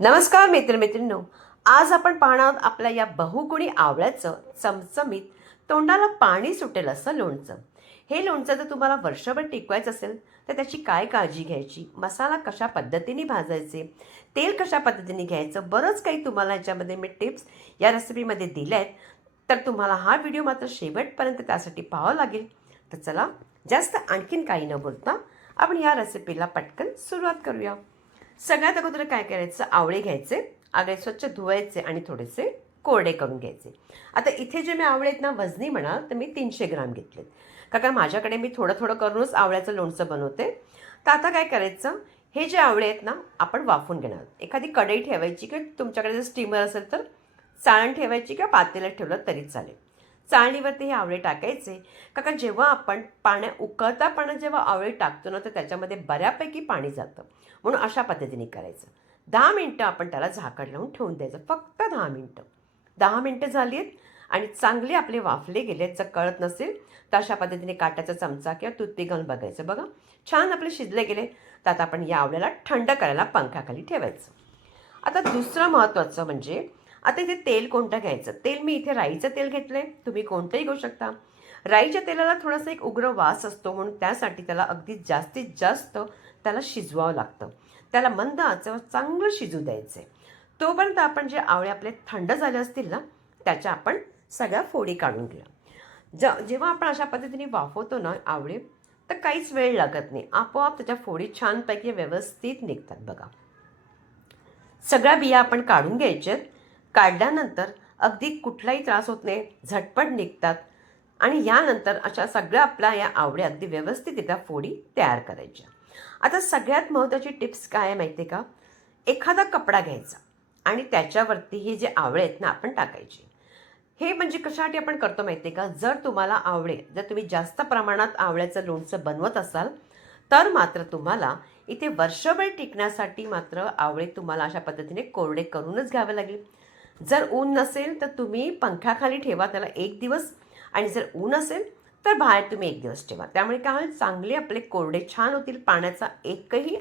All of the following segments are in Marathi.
नमस्कार मित्रमैत्रिणींनो आज आपण पाहणार आहोत आपल्या या बहुगुणी आवळ्याचं चमचमीत तोंडाला पाणी सुटेल असं लोणचं. हे लोणचं जर तुम्हाला वर्षभर टिकवायचं असेल तर त्याची काय काळजी घ्यायची? मसाला कशा पद्धतीने भाजायचे? तेल कशा पद्धतीने घ्यायचं? बरंच काही तुम्हाला याच्यामध्ये मी टिप्स या रेसिपीमध्ये दिल्या आहेत तर तुम्हाला हा व्हिडिओ मात्र शेवटपर्यंत त्यासाठी पाहावं लागेल. तर चला जास्त आणखीन काही न बोलता आपण या रेसिपीला पटकन सुरुवात करूया. सगळ्यात अगोदर काय करायचं? आवळे घ्यायचे आवळे स्वच्छ धुवायचे आणि थोडेसे कोरडे करून घ्यायचे. आता इथे जे मी आवळे आहेत ना वजनी म्हणाल तर मी तीनशे ग्राम घेतलेत. कारण माझ्याकडे मी थोडं थोडं करूनच आवळ्याचं लोणचं बनवते. तर आता काय करायचं? हे जे आवळे आहेत ना आपण वाफून घेणार एखादी कढई ठेवायची किंवा तुमच्याकडे जर स्टीमर असेल तर चाळण ठेवायची किंवा पातेल्यात ठेवलं तरी चालेल. चाळणीवरती हे आवळे टाकायचे. कारण जेव्हा आपण पाण्या उकळता पाण्यात जेव्हा आवळे टाकतो ना तर त्याच्यामध्ये बऱ्यापैकी पाणी जातं. म्हणून अशा पद्धतीने करायचं. दहा मिनटं आपण त्याला झाकण लावून ठेवून द्यायचं. फक्त दहा मिनटं. दहा मिनटं झाली आहेत आणि चांगले आपले वाफले गेले आहेत. जर कळत नसेल तर अशा पद्धतीने काट्याचा चमचा किंवा तुत्ती घालून बघायचं. बघा छान आपले शिजले गेले. तर आता आपण या आवळ्याला थंड करायला पंखाखाली ठेवायचं. आता दुसरं महत्त्वाचं म्हणजे आता इथे तेल कोणतं घ्यायचं? तेल मी इथे राईचं तेल घेतलं आहे तुम्ही कोणतंही घेऊ शकता. राईच्या तेलाला थोडासा एक उग्र वास असतो म्हणून त्यासाठी त्याला अगदी जास्तीत जास्त त्याला शिजवावं लागतं. त्याला मंद आचेवर चांगलं शिजू द्यायचं आहे तोपर्यंत आपण जे आवळे आपले थंड झाले असतील ना त्याच्या आपण सगळ्या फोडी काढून घ्या ज जेव्हा आपण अशा पद्धतीने वाफवतो ना आवळे तर काहीच वेळ लागत नाही. आपोआप त्याच्या फोडी छानपैकी व्यवस्थित निघतात बघा. सगळ्या बिया आपण काढून घ्यायच्यात काढल्यानंतर अगदी कुठलाही त्रास होत नाही झटपट निघतात आणि यानंतर अशा सगळ्या आपल्या या आवड्या अगदी व्यवस्थितरित्या फोडी तयार करायच्या. आता सगळ्यात महत्त्वाची टिप्स काय आहे माहिती आहे का? एखादा कपडा घ्यायचा आणि त्याच्यावरती हे जे आवळे आहेत ना आपण टाकायचे. हे म्हणजे कशासाठी आपण करतो माहिती आहे का? जर तुम्हाला आवळे जर तुम्ही जास्त प्रमाणात आवळ्याचं लोणचं बनवत असाल तर मात्र तुम्हाला इथे वर्षभर टिकण्यासाठी मात्र आवळे तुम्हाला अशा पद्धतीने कोरडे करूनच घ्यावे लागेल. जर ऊन नसेल तर तुम्ही पंख्याखाली ठेवा त्याला एक दिवस. आणि जर ऊन असेल तर बाहेर तुम्ही एक दिवस ठेवा. त्यामुळे काय होईल? चांगले आपले कोरडे छान होतील. पाण्याचा एकही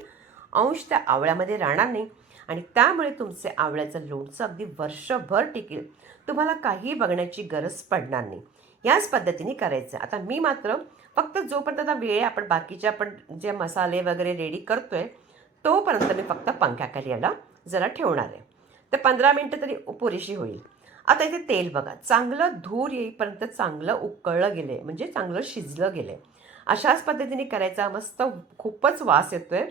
अंश त्या आवळ्यामध्ये राहणार नाही. आणि त्यामुळे तुमचे आवळ्याचं लोणचं अगदी वर्षभर टिकेल. तुम्हाला काही बघण्याची गरज पडणार नाही. याच पद्धतीने करायचं. आता मी मात्र फक्त जोपर्यंत आता वेळ आपण बाकीचे आपण जे मसाले वगैरे रेडी करतोय तोपर्यंत मी फक्त पंख्याखाली याला जरा ठेवणार आहे. तर पंधरा मिनटं तरी पुरेशी होईल. आता इथे तेल बघा. चांगलं धूर येईपर्यंत चांगलं उकळलं गेलं आहे म्हणजे चांगलं शिजलं गेलं आहे अशाच पद्धतीने करायचा मस्त खूपच वास येतो आहे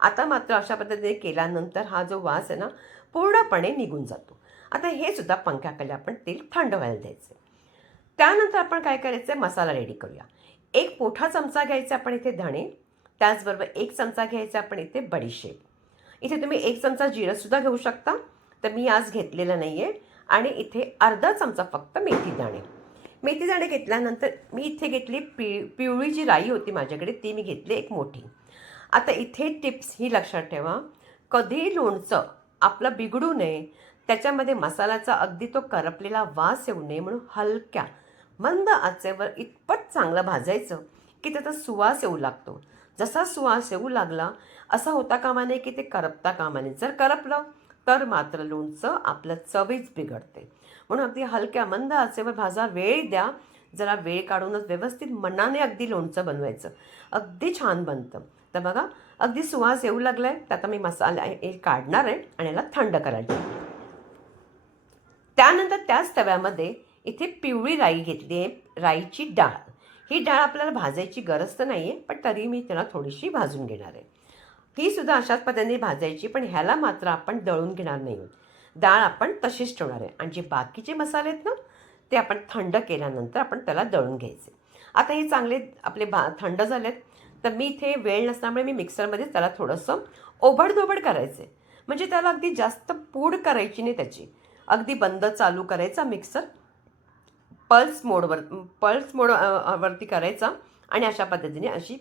आता मात्र अशा पद्धतीने केल्यानंतर हा जो वास आहे ना पूर्णपणे निघून जातो. आता हे सुद्धा पंख्याखाली आपण तेल थंड व्हायला द्यायचं त्यानंतर आपण काय करायचं आहे मसाला रेडी करूया. एक मोठा चमचा घ्यायचा आपण इथे धणे. त्याचबरोबर एक चमचा घ्यायचा आपण इथे बडीशेप. इथे तुम्ही एक चमचा जिरंसुद्धा घेऊ शकता. तर मी आज घेतलेलं नाही आहे आणि इथे अर्धा चमचा फक्त मेथी दाणे. मेथी दाणे घेतल्यानंतर मी इथे घेतली पि पिवळी जी राई होती माझ्याकडे ती मी घेतली एक मोठी. आता इथे टिप्स ही लक्षात ठेवा. कधी लोणचं आपलं बिघडू नये त्याच्यामध्ये मसाल्याचा अगदी तो करपलेला वास येऊ नये म्हणून हलक्या मंद आचेवर इतपत चांगलं भाजायचं की त्याचा सुवास येऊ लागतो. जसा सुवास येऊ लागला असा होता कामा नये की ते करपता कामा नये जर करपलं तर मात्र लोणचं आपलं चवीच बिघडते. म्हणून अगदी हलक्या मंद आचेवर भाजा वेळ द्या. जरा वेळ काढूनच व्यवस्थित मनाने अगदी लोणचं बनवायचं. अगदी छान बनतं. तर बघा अगदी सुवास येऊ लागलाय. तर आता मी मसाला काढणार आहे आणि याला थंड करायचं. त्यानंतर त्याच तव्यामध्ये इथे पिवळी राई घेतली आहे राईची डाळ. ही डाळ आपल्याला भाजायची गरज तर नाही आहे पण तरी मी त्याला थोडीशी भाजून घेणार आहे. ही सुद्धा अशाच पद्धतीने भाजायची पण ह्याला मात्र आपण दळून घेणार नाही. डाळ आपण तशीच ठेवणार आहे. आणि जे बाकीचे मसाले आहेत ना ते आपण थंड केल्यानंतर आपण त्याला दळून घ्यायचे. आता हे चांगले आपले भा थंड झालेत तर मी इथे वेळ नसल्यामुळे मी मिक्सरमध्ये त्याला थोडंसं ओबडधोबड करायचं. आहे म्हणजे त्याला अगदी जास्त पूड करायची नाही त्याची. अगदी बंद चालू करायचा मिक्सर. पल्स मोडवर पल्स मोड वरती करायचा. आणि अशा पद्धतीने अशी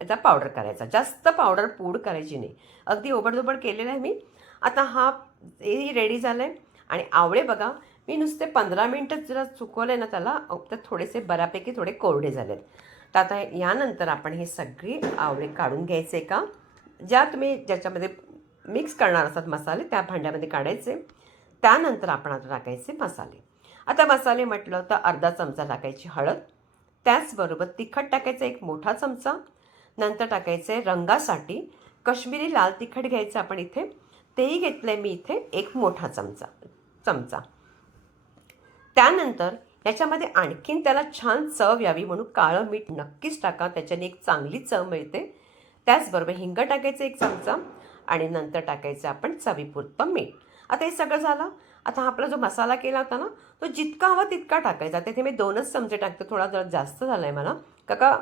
याचा पावडर करायचा. जास्त पावडर पूड करायची नाही. अगदी ओबडधोबड केलेलं आहे मी. आता हा हे रेडी झालं आहे आणि आवळे बघा मी नुसते पंधरा मिनटं जरा चुकवलं आहे ना त्याला तर थोडेसे बऱ्यापैकी थोडे कोरडे झालेत. तर आता यानंतर आपण हे सगळी आवळे काढून घ्यायचे का? ज्या तुम्ही ज्याच्यामध्ये मिक्स करणार असतात मसाले त्या भांड्यामध्ये काढायचे. त्यानंतर आपण आता टाकायचे मसाले. आता मसाले म्हटलं तर अर्धा चमचा टाकायची हळद. त्याचबरोबर तिखट टाकायचा एक मोठा चमचा. नंतर टाकायचे रंगासाठी. कश्मीरी लाल तिखट घ्यायचं आपण इथे. तेही घेतलं आहे मी इथे एक मोठा चमचा चमचा. त्यानंतर याच्यामध्ये आणखीन त्याला छान चव यावी म्हणून काळं मीठ नक्कीच टाका त्याच्याने एक चांगली चव मिळते. त्याचबरोबर हिंग टाकायचं एक चमचा आणि नंतर टाकायचं आपण चवीपुरतं मीठ. आता हे सगळं झालं. आता आपला जो मसाला केला होता ना तो जितका हवा तितका टाकायचा. तिथे मी दोनच चमचे टाकते थोडा जरा जास्त झाला आहे मला. का का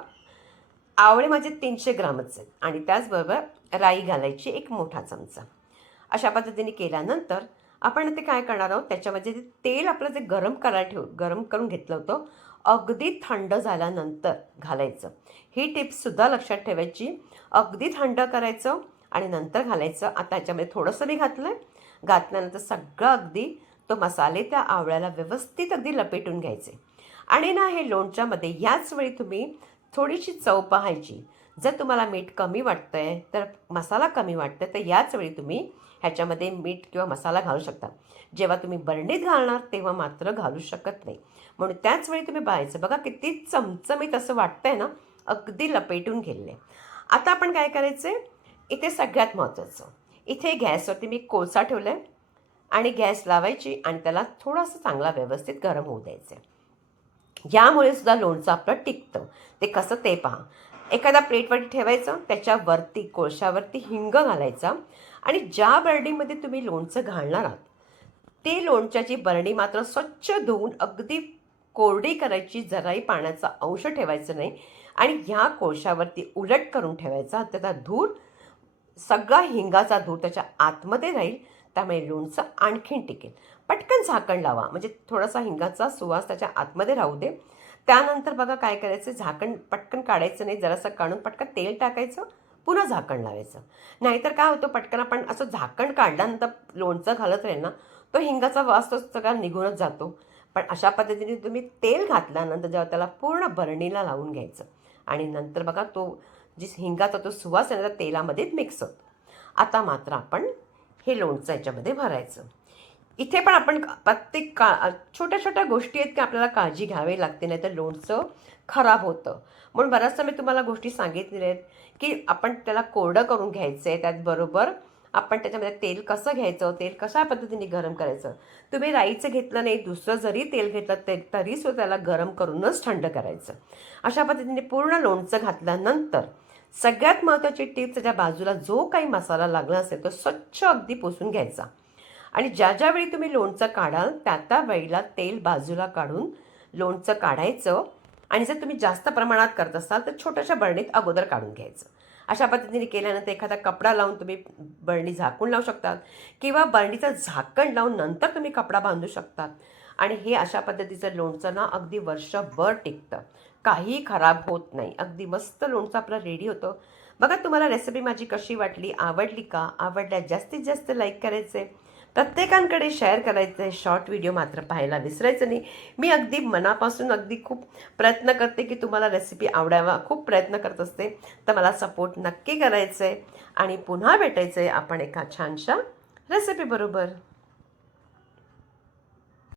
आवळे माझे तीनशे ग्रामच आहेत आणि त्याचबरोबर राई घालायची एक मोठा चमचा. अशा पद्धतीने केल्यानंतर आपण ते काय करणार आहोत? त्याच्यामध्ये जे तेल आपलं जे गरम करायला ठेव गरम करून घेतलं होतं अगदी थंड झाल्यानंतर घालायचं. ही टिप्ससुद्धा लक्षात ठेवायची. अगदी थंड करायचं आणि नंतर घालायचं. आता याच्यामध्ये थोडंसं मी घातलं आहे घातल्यानंतर सगळं अगदी तो मसाले त्या आवळ्याला व्यवस्थित अगदी लपेटून घ्यायचे. आणि ना हे लोणच्यामध्ये याच वेळी तुम्ही थोडीशी चव पाहायची. जर तुम्हाला मीठ कमी वाटतं आहे तर मसाला कमी वाटतंय तर याच वेळी तुम्ही ह्याच्यामध्ये मीठ किंवा मसाला घालू शकता. जेव्हा तुम्ही बरणीत घालणार तेव्हा मात्र घालू शकत नाही. म्हणून त्याच वेळी तुम्ही पाहायचं बघा किती चमचमीत असं वाटतंय ना अगदी लपेटून गेले आता आपण काय करायचं इथे सगळ्यात महत्त्वाचं. इथे गॅसवरती मी कोळसा ठेवला आहे आणि गॅस लावायची आणि त्याला थोडासा चांगला व्यवस्थित गरम होऊ द्यायचं यामुळे सुद्धा लोणचं आपलं टिकतं. ते कसं ते पहा. एखाद्या प्लेटवरती ठेवायचं त्याच्यावरती कोळशावरती हिंग घालायचा आणि ज्या बर्डीमध्ये तुम्ही लोणचं घालणार आहात ते लोणच्याची बरणी मात्र स्वच्छ धुवून अगदी कोरडी करायची जराही पाण्याचा अंश ठेवायचं नाही आणि ह्या कोळशावरती उलट करून ठेवायचा. त्याचा धूर सगळा हिंगाचा धूर त्याच्या आतमध्ये राहील. त्यामुळे लोणचं आणखीन टिकेल. पटकन झाकण लावा. म्हणजे थोडासा हिंगाचा सुवास त्याच्या आतमध्ये राहू दे. त्यानंतर बघा काय करायचं? झाकण पटकन काढायचं नाही. जरासं काढून पटकन तेल टाकायचं. पुन्हा झाकण लावायचं. नाहीतर काय होतं? पटकन आपण असं झाकण काढल्यानंतर लोणचं घालत राहील ना तो हिंगाचा वास तो सगळा निघूनच जातो. पण अशा पद्धतीने तुम्ही तेल घातल्यानंतर जेव्हा त्याला पूर्ण बरणीला लावून घ्यायचं आणि नंतर बघा तो जी हिंगाचा तो सुवास आहे ना त्या तेलामध्ये मिक्स होतो. आता मात्र आपण हे लोणचं याच्यामध्ये भरायचं. इथे पण आपण प्रत्येक का छोट्या छोट्या गोष्टी आहेत की आपल्याला काळजी घ्यावी लागते नाही तर लोणचं खराब होतं. म्हणून बऱ्याचदा मी तुम्हाला गोष्टी सांगितलेल्या आहेत की आपण त्याला कोरडं करून घ्यायचं आहे त्याचबरोबर आपण त्याच्यामध्ये तेल कसं घ्यायचं तेल कशा पद्धतीने गरम करायचं. तुम्ही राईचं घेतलं नाही दुसरं जरी तेल घेतलं ते तरी सुद्धा त्याला गरम करूनच थंड करायचं. अशा पद्धतीने पूर्ण लोणचं घातल्यानंतर सगळ्यात महत्त्वाची टिप्स त्याच्या बाजूला जो काही मसाला लागला असेल तो स्वच्छ अगदी पुसून घ्यायचा. आणि ज्या ज्यावेळी तुम्ही लोणचं काढाल त्या त्या वेळेला तेल बाजूला काढून लोणचं काढायचं. आणि जर तुम्ही जास्त प्रमाणात करत असाल तर छोट्याशा बरणीत अगोदर काढून घ्यायचं. अशा पद्धतीने केल्यानंतर एखादा कपडा लावून तुम्ही बरणी झाकून लावू शकतात किंवा बरणीचं झाकण लावून नंतर तुम्ही कपडा बांधू शकतात. आणि हे अशा पद्धतीचं लोणचं ना अगदी वर्षभर टिकतं. काही खराब होत नाही. अगदी मस्त लोणचं आपलं रेडी होतं. बघा तुम्हाला रेसिपी माझी कशी वाटली आवडली का? आवडल्या जास्तीत जास्त लाईक करायचे. प्रत्येकांकडे शेअर करायचे. शॉर्ट व्हिडिओ मात्र पाहायला विसरायचं नाही. मी अगदी मनापासून अगदी खूप प्रयत्न करते की तुम्हाला रेसिपी आवडावा. खूप प्रयत्न करत असते. तर मला सपोर्ट नक्की करायचं आहे आणि पुन्हा भेटायचं आहे आपण एका छानशा रेसिपीबरोबर